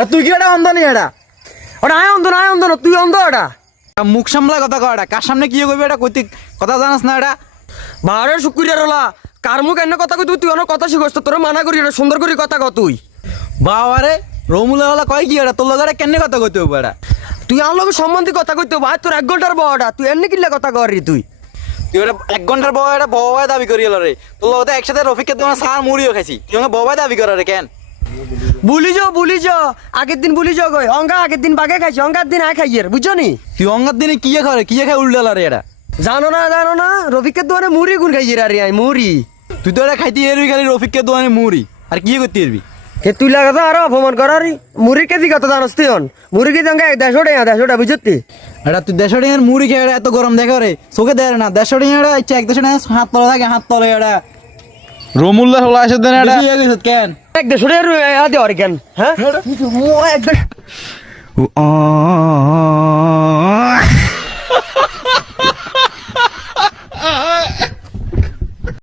আর তুই কি এটা অন্ধ নি এটা? ওটা আয় অন্ধ না, আয় অন্ধ না, তুই অন্ধ ওটা। মুখ সামলা কথা কয় এটা, কার সামনে কি কইবি এটা কইতে কথা জানাস না এটা? বাহারের শুকুরিয়া রলা কার মুখ এনে কথা কই, তুই অনেক কথা শিখস তো, তোর মানা করি এটা সুন্দর করে কথা ক তুই। বাবারে রমুলা হলা কয় কি এটা, তোর লগে কেন কথা কইতে হবে এটা? তুই আমার লোক সম্বন্ধে কথা কইতে ভাই, তোর 1 ঘন্টার বড়টা, তুই এমনি কিনলে কথা করি তুই। তুই এটা 1 ঘন্টার বউ এটা ববাই দাবি করি এলো রে, তোর লগে একসাথে রফিককে তোমার সার মুড়িও খাইছি, তুই আমাকে ববাই দাবি কর রে কেন? ভুলি যাও আগের দিন ভুলি যাও গই, অঙ্গা আগের দিন বাগে খাইছি, অঙ্গার দিন আয় খাইয়ের, বুঝছো নি? তুই অঙ্গার দিনে কি খারে কি খাই উল্টালা রে এটা? জানো না রফিকের দোকানে মুড়ি গুণ খাইয়ে রে আই মুড়ি। তুই তো এটা খাইতে এরবি খালি রফিককে দোয়ানে মুড়ি, আর কি করতে এরবি? কে তুই লাগা তো আরো অপমান করারি, মুড়ির কেজি কত জানোস তুই? মুড়ি কেজি অঙ্গা 150 বুঝতি? এটা তুই 150 টাকার মুড়ি খেয়ে এটা এত গরম দেখো রে, চোখে দেয় না? 150 টাকা ইচ্ছা 150 টাকা হাত তলে থাকে, হাত তলে এটা রমুল্লা হলা আসে দেন এটা বেশি হয়ে গেছে কেন? 150 আদি আর কেন হ্যাঁ?